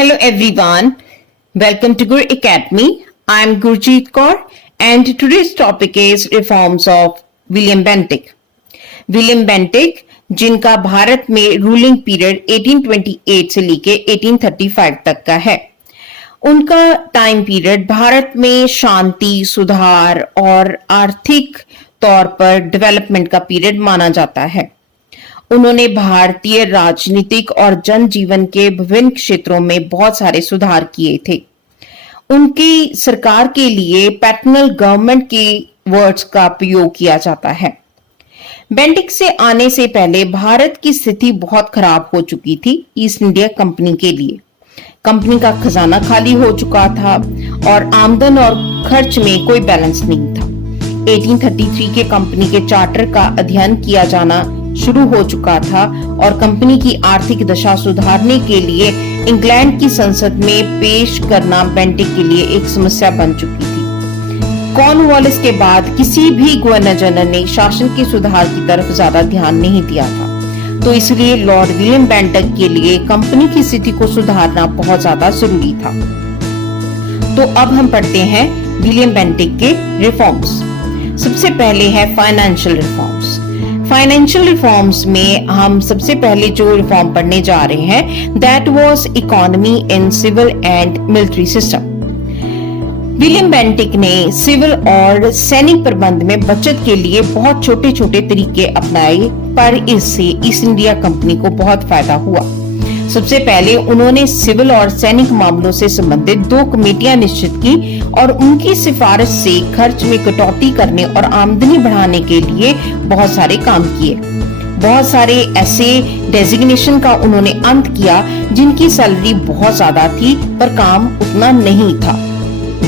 Hello everyone, welcome to Gur Academy. I am Gurjeet Kaur and today's topic is reforms of William Bentinck. William Bentinck जिनका भारत में ruling period 1828 से लेके 1835 तक का है। उनका टाइम पीरियड भारत में शांति, सुधार और आर्थिक तौर पर डेवलपमेंट का पीरियड माना जाता है। उन्होंने भारतीय राजनीतिक और जनजीवन के विभिन्न क्षेत्रों में बहुत सारे सुधार किए थे। उनकी सरकार के लिए पैटर्नल गवर्नमेंट के वर्ड्स का प्रयोग किया जाता है। बेंटिक से आने से पहले भारत की स्थिति बहुत खराब हो चुकी थी ईस्ट इंडिया कंपनी के लिए। कंपनी का खजाना खाली हो चुका था और आमदन और खर्च में कोई बैलेंस नहीं था। 1833 के कंपनी के चार्टर का अध्ययन किया जाना शुरू हो चुका था और कंपनी की आर्थिक दशा सुधारने के लिए इंग्लैंड की संसद में पेश करना बेंटिक के लिए एक समस्या बन चुकी थी। कॉर्नवालिस के बाद किसी भी गवर्नर जनरल ने शासन के सुधार की तरफ ज्यादा ध्यान नहीं दिया था, तो इसलिए लॉर्ड विलियम बेंटिक के लिए कंपनी की स्थिति को सुधारना बहुत ज्यादा जरूरी था। तो अब हम पढ़ते हैं विलियम बेंटिक के रिफॉर्म्स। सबसे पहले है फाइनेंशियल रिफॉर्म्स। फाइनेंशियल रिफॉर्म्स में हम सबसे पहले जो रिफॉर्म पढ़ने जा रहे हैं that was economy in civil and military system. William Bentinck ने सिविल और सैनिक प्रबंध में बचत के लिए बहुत छोटे छोटे तरीके अपनाए, पर इससे ईस्ट इंडिया कंपनी को बहुत फायदा हुआ। सबसे पहले उन्होंने सिविल और सैनिक मामलों से संबंधित 2 कमेटियां निश्चित की और उनकी सिफारिश से खर्च में कटौती करने और आमदनी बढ़ाने के लिए बहुत सारे काम किए। बहुत सारे ऐसे डेजिग्नेशन का उन्होंने अंत किया जिनकी सैलरी बहुत ज्यादा थी पर काम उतना नहीं था।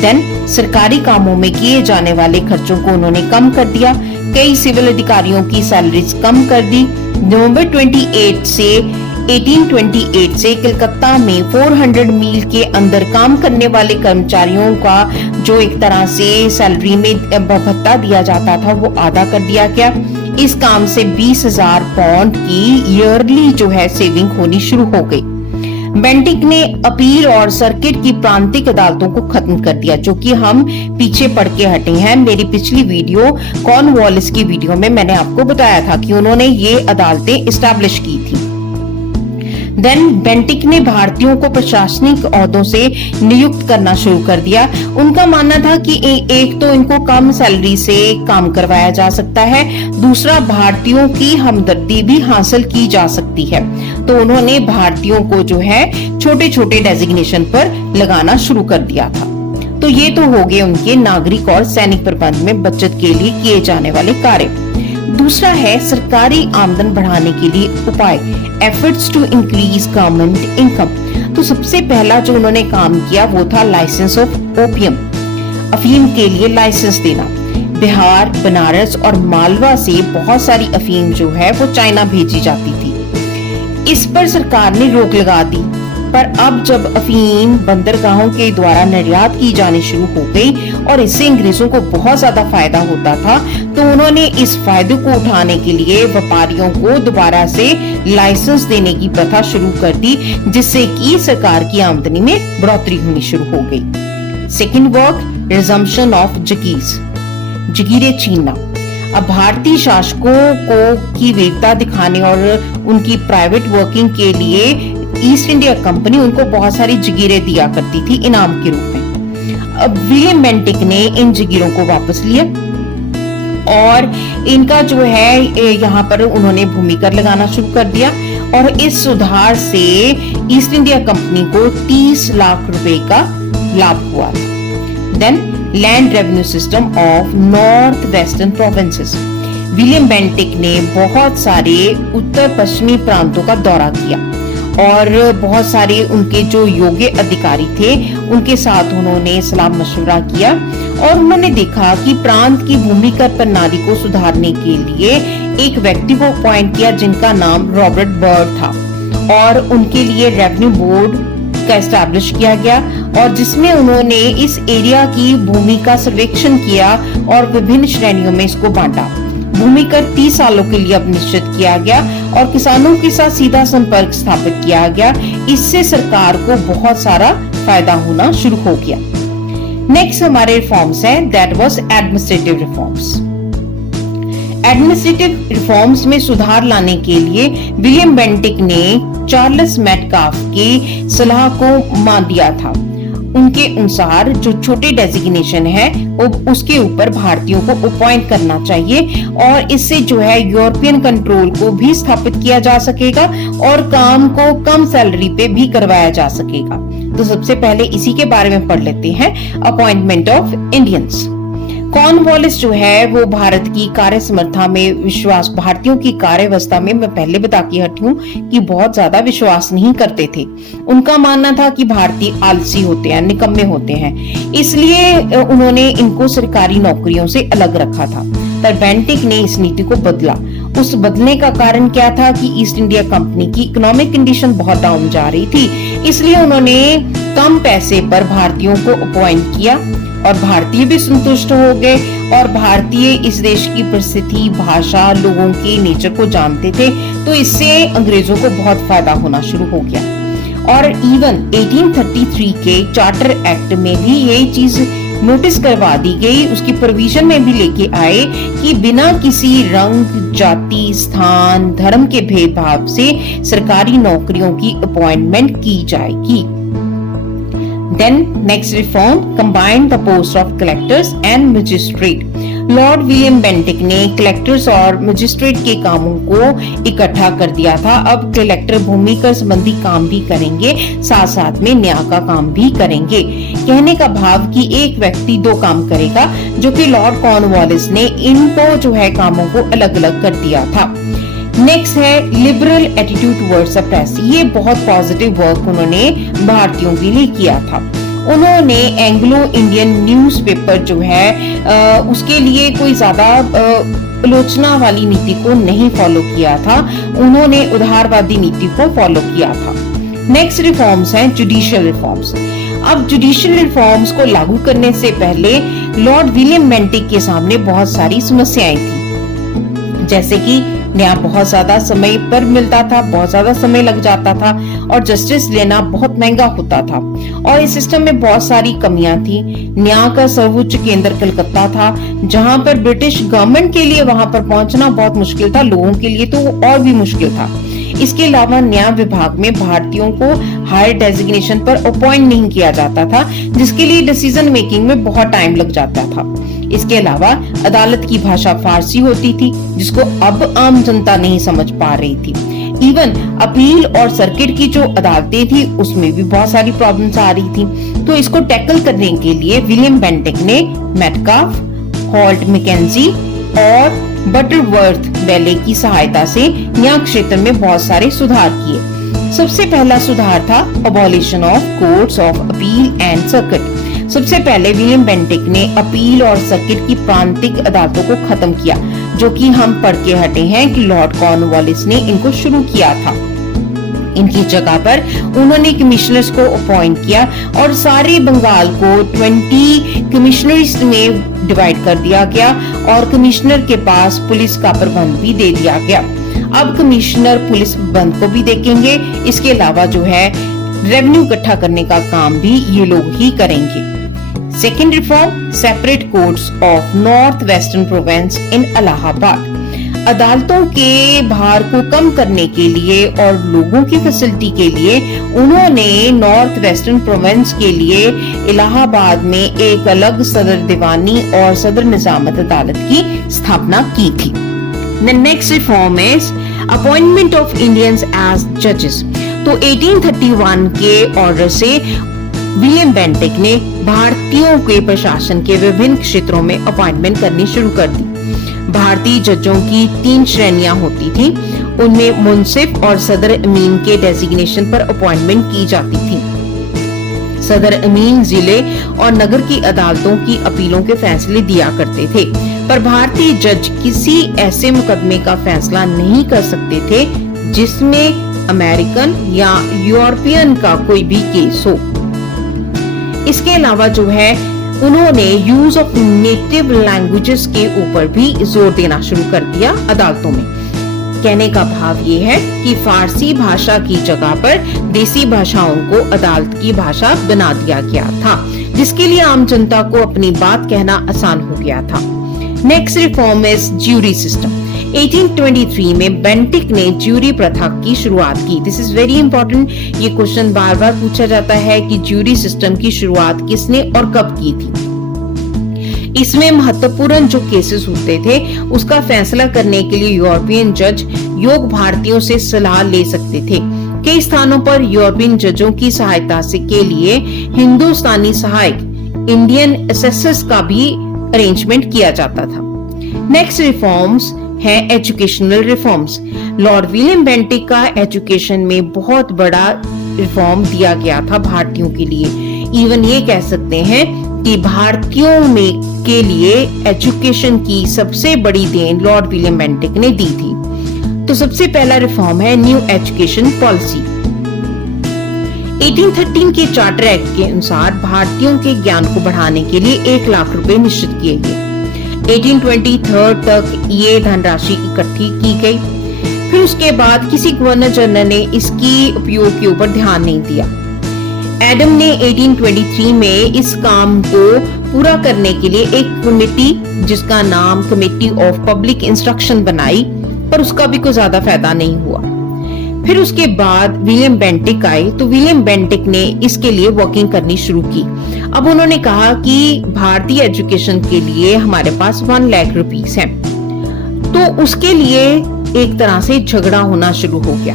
देन सरकारी कामों में किए जाने वाले खर्चों को उन्होंने कम कर दिया। कई सिविल अधिकारियों की सैलरीज कम कर दी। नवंबर 1828 से कलकत्ता में 400 मील के अंदर काम करने वाले कर्मचारियों का जो एक तरह से सैलरी में भत्ता दिया जाता था वो आधा कर दिया गया। इस काम से 20,000 पाउंड की ईयरली जो है सेविंग होनी शुरू हो गई। बेंटिक ने अपील और सर्किट की प्रांतिक अदालतों को खत्म कर दिया, जो कि हम पीछे पढ़ के हटे हैं। मेरी पिछली वीडियो कॉर्नवालिस की वीडियो में मैंने आपको बताया था कि उन्होंने ये अदालतें इस्टेब्लिश की थी। देन बेंटिक ने भारतीयों को प्रशासनिक ओहदों से नियुक्त करना शुरू कर दिया। उनका मानना था कि एक तो इनको कम सैलरी से काम करवाया जा सकता है, दूसरा भारतीयों की हमदर्दी भी हासिल की जा सकती है। तो उन्होंने भारतीयों को जो है छोटे छोटे डेजिग्नेशन पर लगाना शुरू कर दिया था। तो ये तो हो गए उनके नागरिक और सैनिक प्रबंध में बचत के लिए किए जाने वाले कार्य। दूसरा है सरकारी आमदन बढ़ाने के लिए उपाय, efforts to increase government income. तो सबसे पहला जो उन्होंने काम किया वो था लाइसेंस ऑफ ओपियम, अफीम के लिए लाइसेंस देना। बिहार, बनारस और मालवा से बहुत सारी अफीम जो है वो चाइना भेजी जाती थी। इस पर सरकार ने रोक लगा दी, पर अब जब अफीम बंदरगाहों के द्वारा निर्यात की जानी शुरू हो गई और इससे अंग्रेजों को बहुत ज्यादा फायदा होता था, तो उन्होंने इस फायदे को उठाने के लिए व्यापारियों को दोबारा से लाइसेंस देने की प्रथा शुरू कर दी, जिससे कि सरकार की आमदनी में बढ़ोतरी होनी शुरू हो गई। Second work, resumption of jagirs, जगीरें छीनना। अब भारतीय शासकों को की वीरता दिखाने और उनकी प्राइवेट वर्किंग के लिए ईस्ट इंडिया कंपनी उनको बहुत सारी जगीरें दिया करती थी इनाम के रूप में। अब विलियम बेंटिक ने इन जगीरों को वापस लिया और इनका जो है यहाँ पर उन्होंने भूमि कर लगाना शुरू कर दिया और इस सुधार से ईस्ट इंडिया कंपनी को 30 लाख रुपए का लाभ हुआ। Then land revenue system of north western provinces. William Bentinck ने बहुत सारे उत्तर पश्चिमी प्रांतों का दौरा किया और बहुत सारे उनके जो योग्य अधिकारी थे उनके साथ उन्होंने सलाह मशवरा किया और उन्होंने देखा कि प्रांत की भूमिकर प्रणाली को सुधारने के लिए एक व्यक्ति को अपॉइंट किया जिनका नाम रॉबर्ट बर्ड था और उनके लिए रेवेन्यू बोर्ड का एस्टैब्लिश किया गया और जिसमें उन्होंने इस एरिया की भूमि का सर्वेक्षण किया और विभिन्न श्रेणियों में इसको बांटा। भूमिकर 30 सालों के लिए अब निश्चित किया गया और किसानों के साथ सीधा संपर्क स्थापित किया गया। इससे सरकार को बहुत सारा फायदा होना शुरू हो गया। नेक्स्ट हमारे रिफॉर्म्स हैं, that was administrative reforms. Administrative reforms में सुधार लाने के लिए विलियम बेंटिक ने चार्ल्स मेटकाफ की सलाह को मान दिया था। उनके अनुसार जो छोटे डेजिग्नेशन है उसके ऊपर भारतीयों को अपॉइंट करना चाहिए और इससे जो है यूरोपियन कंट्रोल को भी स्थापित किया जा सकेगा और काम को कम सैलरी पे भी करवाया जा सकेगा। तो सबसे पहले इसी के बारे में पढ़ लेते हैं, अपॉइंटमेंट ऑफ इंडियंस। कॉर्नवालिस जो है वो भारत की कार्य समर्था में विश्वास, भारतीयों की कार्य व्यवस्था में मैं पहले बता के हटी हूँ कि बहुत ज्यादा विश्वास नहीं करते थे। उनका मानना था कि भारतीय आलसी होते हैं, निकम्मे होते हैं, इसलिए उन्होंने इनको सरकारी नौकरियों से अलग रखा था। पर बेंटिक ने इस नीति को बदला। उस बदलने का कारण क्या था कि ईस्ट इंडिया कंपनी की इकोनॉमिक कंडीशन बहुत डाउन जा रही थी, इसलिए उन्होंने कम पैसे पर भारतीयों को अपॉइंट किया और भारतीय भी संतुष्ट हो गए और भारतीय इस देश की परिस्थिति, भाषा, लोगों के नेचर को जानते थे, तो इससे अंग्रेजों को बहुत फायदा होना शुरू हो गया। और इवन 1833 के चार्टर एक्ट में भी यही चीज नोटिस करवा दी गई, उसकी प्रोविजन में भी लेके आए कि बिना किसी रंग, जाति, स्थान, धर्म के भेदभाव से सरकारी नौकरियों की अपॉइंटमेंट की जाएगी। Then next reform combined the post of collectors and magistrate. Lord William Bentinck ने कलेक्टर्स और मजिस्ट्रेट के कामों को इकट्ठा कर दिया था। अब कलेक्टर भूमि कर संबंधी काम भी करेंगे, साथ साथ में न्याय का काम भी करेंगे। कहने का भाव कि एक व्यक्ति दो काम करेगा, जो कि लॉर्ड कॉर्नवालिस ने इनको जो है कामों को अलग अलग कर दिया था। नेक्स्ट है liberal attitude towards the press. ये बहुत पॉजिटिव वर्क उन्होंने भारतीयों के लिए किया था। उन्होंने एंग्लो इंडियन न्यूज़पेपर जो है उसके लिए कोई ज्यादा आलोचना वाली नीति को नहीं फॉलो किया था, उन्होंने उदारवादी नीति को फॉलो किया था। नेक्स्ट रिफॉर्म्स हैं जुडिशियल रिफॉर्म्स। अब जुडिशियल रिफॉर्म्स को लागू करने से पहले लॉर्ड विलियम बेंटिक के सामने बहुत सारी समस्याएं थी, जैसे कि न्याय बहुत ज्यादा समय पर मिलता था, बहुत ज्यादा समय लग जाता था और जस्टिस लेना बहुत महंगा होता था और इस सिस्टम में बहुत सारी कमियां थी। न्याय का सर्वोच्च केंद्र कलकत्ता था, जहां पर ब्रिटिश गवर्नमेंट के लिए वहां पर पहुंचना बहुत मुश्किल था, लोगों के लिए तो और भी मुश्किल था। इसके अलावा न्याय विभाग में भारतीयों को हायर डेजिग्नेशन पर अपॉइंट नहीं किया जाता था, जिसके लिए डिसीजन मेकिंग में बहुत टाइम लग जाता था। इसके अलावा अदालत की भाषा फारसी होती थी, जिसको अब आम जनता नहीं समझ पा रही थी। इवन अपील और सर्किट की जो अदालतें थी उसमें भी बहुत सारी प्रॉब्लम्स आ रही थी। तो इसको टैकल करने के लिए विलियम बेंटिक ने मेटकाफ, हॉल्ट मैकेंजी और बटरवर्थ बेले की सहायता से न्याय क्षेत्र में बहुत सारे सुधार किए। सबसे पहला सुधार था abolition of courts of appeal and circuit. सबसे पहले विलियम बेंटिक ने अपील और सर्किट की प्रांतिक अदालतों को खत्म किया, जो कि हम पढ़ के हटे हैं कि लॉर्ड कॉर्नवालिस ने इनको शुरू किया था। इनकी जगह पर उन्होंने कमिश्नर्स को अपॉइंट किया और सारे बंगाल को 20 कमिश्नरीज में डिवाइड कर दिया गया और कमिश्नर के पास पुलिस का प्रबंध भी दे दिया गया। अब कमिश्नर पुलिस प्रबंध को भी देखेंगे। इसके अलावा जो है रेवेन्यू इकट्ठा करने का काम भी ये लोग ही करेंगे। Second reform, separate courts of north western province इन इलाहाबाद। अदालतों के भार को कम करने के लिए और लोगों की फैसिलिटी के लिए उन्होंने नॉर्थ वेस्टर्न प्रोविंस के लिए इलाहाबाद में एक अलग सदर दीवानी और सदर निजामत अदालत की स्थापना की थी। The next reform is appointment of Indians as judges. तो 1831 के ऑर्डर से विलियम बेंटिक ने भारतीयों के प्रशासन के विभिन्न क्षेत्रों में अपॉइंटमेंट करनी शुरू कर दी। भारतीय जजों की 3 श्रेणियां होती थी, उनमें मुंसिफ और सदर अमीन के डेजिग्नेशन पर अपॉइंटमेंट की जाती थी। सदर अमीन जिले और नगर की अदालतों की अपीलों के फैसले दिया करते थे, पर भारतीय जज किसी ऐसे मुकदमे का फैसला नहीं कर सकते थे जिसमें अमेरिकन या यूरोपियन का कोई भी केस हो। इसके अलावा जो है उन्होंने यूज ऑफ नेटिव लैंग्वेजेस के ऊपर भी जोर देना शुरू कर दिया अदालतों में। कहने का भाव ये है कि फारसी भाषा की जगह पर देसी भाषाओं को अदालत की भाषा बना दिया गया था, जिसके लिए आम जनता को अपनी बात कहना आसान हो गया था। Next reform is jury system. 1823 में बेंटिक ने ज्यूरी प्रथा की शुरुआत की। दिस इज वेरी इंपॉर्टेंट, ये क्वेश्चन बार बार पूछा जाता है कि ज्यूरी सिस्टम की शुरुआत किसने और कब की थी। इसमें महत्वपूर्ण जो केसेस होते थे उसका फैसला करने के लिए यूरोपियन जज योग्य भारतीयों से सलाह ले सकते थे। कई स्थानों पर यूरोपियन जजों की सहायता से के लिए हिंदुस्तानी सहायक इंडियन असेसर्स का भी अरेंजमेंट किया जाता था। नेक्स्ट रिफॉर्म्स है educational reforms. Lord William Bentinck का एजुकेशन में बहुत बड़ा रिफॉर्म दिया गया था भारतीयों के लिए। इवन ये कह सकते हैं कि भारतीयों में के लिए एजुकेशन की सबसे बड़ी देन लॉर्ड विलियम बेंटिक ने दी थी। तो सबसे पहला रिफॉर्म है न्यू एजुकेशन पॉलिसी। 1813 के चार्टर एक्ट के अनुसार भारतीयों के ज्ञान को बढ़ाने के लिए 1 लाख रुपए निश्चित किए गए। 1823 तक ये धनराशि इकट्ठी की गई। फिर उसके बाद किसी गवर्नर जनरल ने इसकी उपयोग के ऊपर ध्यान नहीं दिया। एडम ने 1823 में इस काम को पूरा करने के लिए एक कमेटी जिसका नाम कमेटी ऑफ पब्लिक इंस्ट्रक्शन बनाई, पर उसका भी कोई ज्यादा फायदा नहीं हुआ। फिर उसके बाद विलियम बेंटिक आए, तो विलियम बेंटिक ने इसके लिए वर्किंग करनी शुरू की। अब उन्होंने कहा कि भारतीय एजुकेशन के लिए हमारे पास 1 लाख रुपीस है, तो उसके लिए एक तरह से झगड़ा होना शुरू हो गया।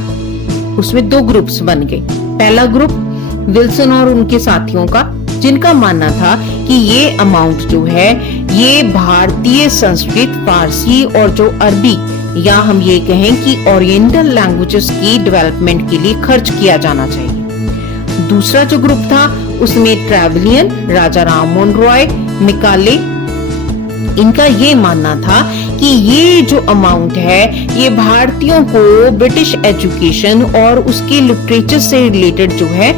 उसमें 2 ग्रुप्स बन गए। पहला ग्रुप विल्सन और उनके साथियों का, जिनका मानना था कि ये अमाउंट जो है ये भारतीय संस्कृत, फारसी और जो अरबी या हम ये कहें कि ओरिएंटल लैंग्वेजेस की डेवलपमेंट के लिए खर्च किया जाना चाहिए। दूसरा जो ग्रुप था उसमें ट्रेवलियन, राजा राममोहन रॉय, मैकाले, इनका ये मानना था कि ये जो अमाउंट है ये भारतीयों को ब्रिटिश एजुकेशन और उसके लिटरेचर से रिलेटेड जो है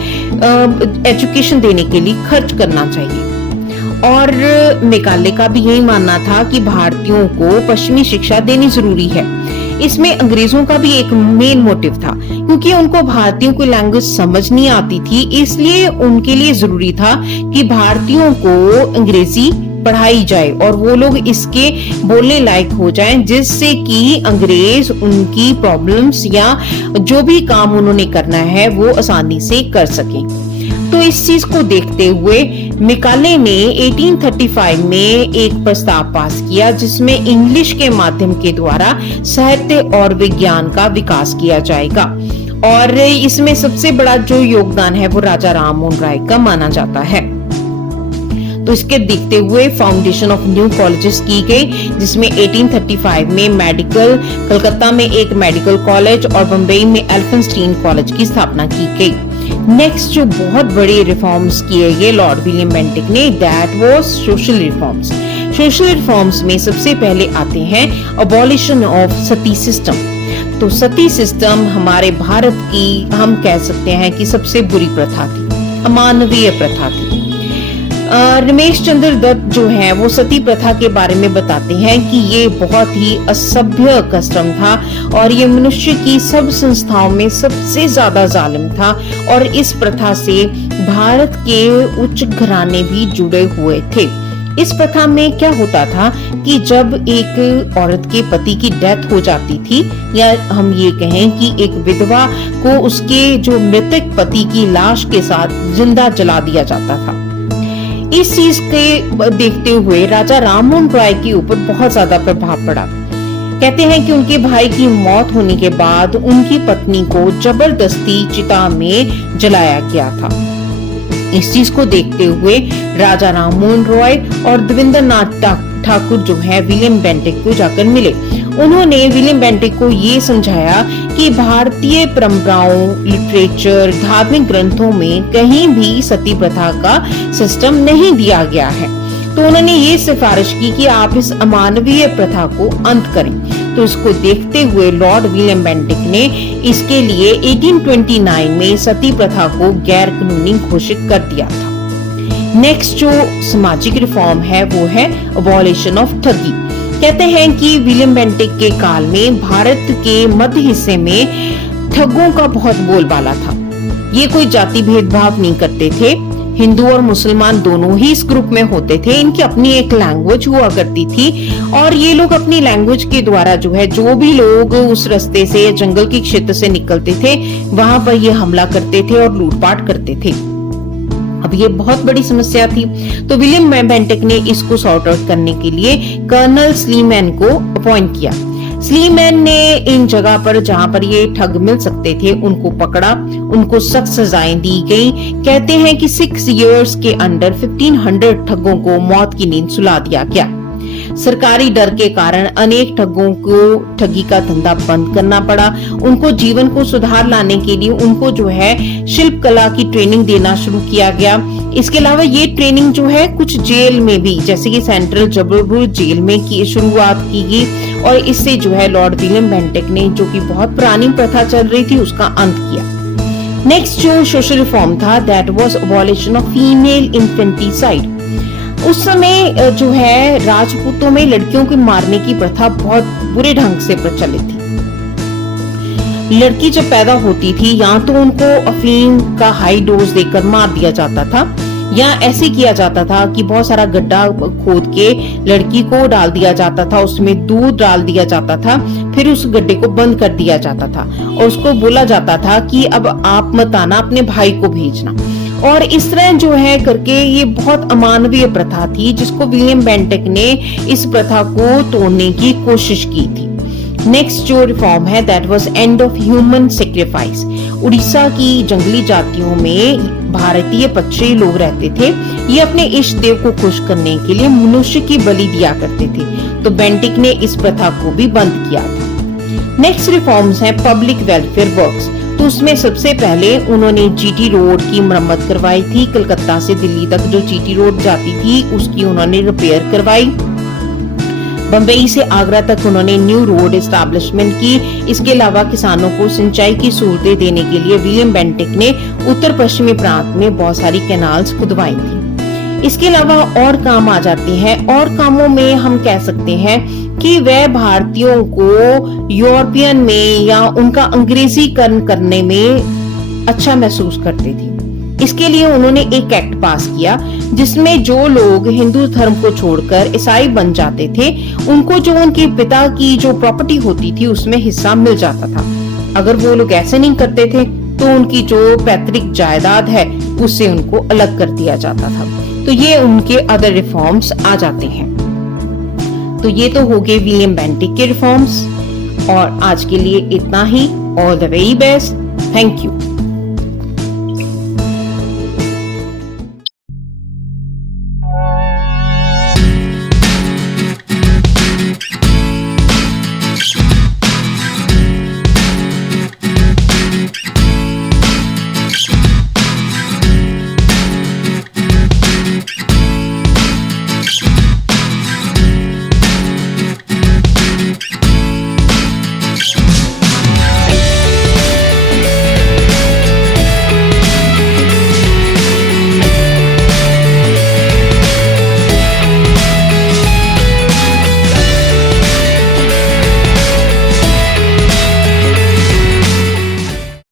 एजुकेशन देने के लिए खर्च करना चाहिए। और मैकाले का भी यही मानना था कि भारतीयों को पश्चिमी शिक्षा देनी जरूरी है। इसमें अंग्रेजों का भी एक मेन मोटिव था, क्योंकि उनको भारतीयों की लैंग्वेज समझ नहीं आती थी, इसलिए उनके लिए जरूरी था कि भारतीयों को अंग्रेजी पढ़ाई जाए और वो लोग इसके बोलने लायक हो जाएं, जिससे कि अंग्रेज उनकी प्रॉब्लम्स या जो भी काम उन्होंने करना है वो आसानी से कर सकें। तो इस चीज को देखते हुए मैकाले ने 1835 में एक प्रस्ताव पास किया जिसमें इंग्लिश के माध्यम के द्वारा साहित्य और विज्ञान का विकास किया जाएगा, और इसमें सबसे बड़ा जो योगदान है वो राजा राममोहन राय का माना जाता है। तो इसके देखते हुए फाउंडेशन ऑफ न्यू कॉलेजेस की गई, जिसमें 1835 में मेडिकल, कलकत्ता में एक मेडिकल कॉलेज और बम्बई में एल्फिंस्टीन कॉलेज की स्थापना की गई। नेक्स्ट जो बहुत बड़े रिफॉर्म्स किए गए लॉर्ड विलियम बेंटिक ने, that was social reforms. Social reforms में सबसे पहले आते हैं अबॉलिशन ऑफ सती सिस्टम। तो सती सिस्टम हमारे भारत की हम कह सकते हैं कि सबसे बुरी प्रथा थी, अमानवीय प्रथा थी। रमेश चंद्र दत्त जो है वो सती प्रथा के बारे में बताते हैं कि ये बहुत ही असभ्य कस्टम था और ये मनुष्य की सब संस्थाओं में सबसे ज्यादा जालिम था, और इस प्रथा से भारत के उच्च घराने भी जुड़े हुए थे। इस प्रथा में क्या होता था कि जब एक औरत के पति की डेथ हो जाती थी, या हम ये कहें कि एक विधवा को उसके जो मृतक पति की लाश के साथ जिंदा जला दिया जाता था। इस चीज के देखते हुए राजा राममोहन राय के ऊपर बहुत ज्यादा प्रभाव पड़ा। कहते हैं कि उनके भाई की मौत होने के बाद उनकी पत्नी को जबरदस्ती चिता में जलाया गया था। इस चीज को देखते हुए राजा राममोहन रॉय और देवेंद्रनाथ ठाकुर जो है विलियम बेंटिक को जाकर मिले। उन्होंने विलियम बेंटिक को ये समझाया कि भारतीय परंपराओं, लिटरेचर, धार्मिक ग्रंथों में कहीं भी सती प्रथा का सिस्टम नहीं दिया गया है। तो उन्होंने ये सिफारिश की कि आप इस अमानवीय प्रथा को अंत करें। तो इसको देखते हुए लॉर्ड विलियम बेंटिक ने इसके लिए 1829 में सती प्रथा को गैर कानूनी घोषित कर दिया था। नेक्स्ट जो सामाजिक रिफॉर्म है वो है अबॉलिशन ऑफ ठगी। कहते हैं कि विलियम बेंटिक के काल में भारत के मध्य हिस्से में ठगों का बहुत बोलबाला था। ये कोई जाति भेदभाव नहीं करते थे, हिंदू और मुसलमान दोनों ही इस ग्रुप में होते थे। इनकी अपनी एक लैंग्वेज हुआ करती थी और ये लोग अपनी लैंग्वेज के द्वारा जो है, जो भी लोग उस रास्ते से जंगल के क्षेत्र से निकलते थे वहां पर ये हमला करते थे और लूटपाट करते थे। अब ये बहुत बड़ी समस्या थी, तो विलियम बेंटिक ने इसको सॉर्ट आउट करने के लिए कर्नल स्लीमैन को अपॉइंट किया। स्लीमैन ने इन जगह पर जहां पर ये ठग मिल सकते थे उनको पकड़ा, उनको सख्त सजाएं दी गई। कहते हैं कि 6 इयर्स के अंदर 1500 ठगों को मौत की नींद सुला दिया गया। सरकारी डर के कारण अनेक ठगों को ठगी का धंधा बंद करना पड़ा। उनको जीवन को सुधार लाने के लिए उनको जो है शिल्प कला की ट्रेनिंग देना शुरू किया गया। इसके अलावा ये ट्रेनिंग जो है कुछ जेल में भी, जैसे कि सेंट्रल जबलपुर जेल में की शुरुआत की गई और इससे जो है लॉर्ड विलियम बेंटिक ने, जो कि बहुत पुरानी प्रथा चल रही थी, उसका अंत किया। नेक्स्ट जो सोशल रिफॉर्म था that was abolition of female infanticide. उस समय जो है राजपूतों में लड़कियों को मारने की प्रथा बहुत बुरे ढंग से प्रचलित थी। लड़की जब पैदा होती थी या तो उनको अफीम का हाई डोज देकर मार दिया जाता था या ऐसे किया जाता था कि बहुत सारा गड्ढा खोद के लड़की को डाल दिया जाता था, उसमें दूध डाल दिया जाता था, फिर उस गड्ढे को बंद कर दिया जाता था और उसको बोला जाता था कि अब आप मत आना, अपने भाई को भेजना। और इस तरह जो है करके ये बहुत अमानवीय प्रथा थी जिसको विलियम बेंटिक ने इस प्रथा को तोड़ने की कोशिश की थी। नेक्स्ट जो रिफॉर्म है that was end of human sacrifice. Orissa की जंगली जातियों में भारतीय पक्षी लोग रहते थे, ये अपने इष्ट देव को खुश करने के लिए मनुष्य की बलि दिया करते थे, तो बेंटिक ने इस प्रथा को भी बंद किया था। नेक्स्ट रिफॉर्म्स है पब्लिक वेलफेयर वर्क्स। तो उसमें सबसे पहले उन्होंने जीटी रोड की मरम्मत करवाई थी। कलकत्ता से दिल्ली तक जो जीटी रोड जाती थी उसकी उन्होंने रिपेयर करवाई। बम्बई से आगरा तक उन्होंने न्यू रोड एस्टैब्लिशमेंट की। इसके अलावा किसानों को सिंचाई की सहूलतें देने के लिए विलियम बेंटिक ने उत्तर पश्चिमी प्रांत में बहुत सारी कैनाल्स खुदवाई थी। इसके अलावा और काम आ जाते हैं, और कामों में हम कह सकते हैं कि वह भारतीयों को यूरोपियन में या उनका अंग्रेजीकरण करने में अच्छा महसूस करते थे। इसके लिए उन्होंने एक एक्ट पास किया जिसमें जो लोग हिंदू धर्म को छोड़कर ईसाई बन जाते थे उनको जो उनके पिता की जो प्रॉपर्टी होती थी उसमें हिस्सा मिल जाता था। अगर वो लोग ऐसे नहीं करते थे तो उनकी जो पैतृक जायदाद है उससे उनको अलग कर दिया जाता था। तो ये उनके अदर रिफॉर्म्स आ जाते हैं। तो ये तो हो गए विलियम बेंटिक के रिफॉर्म्स, और आज के लिए इतना ही। All the very best, thank you.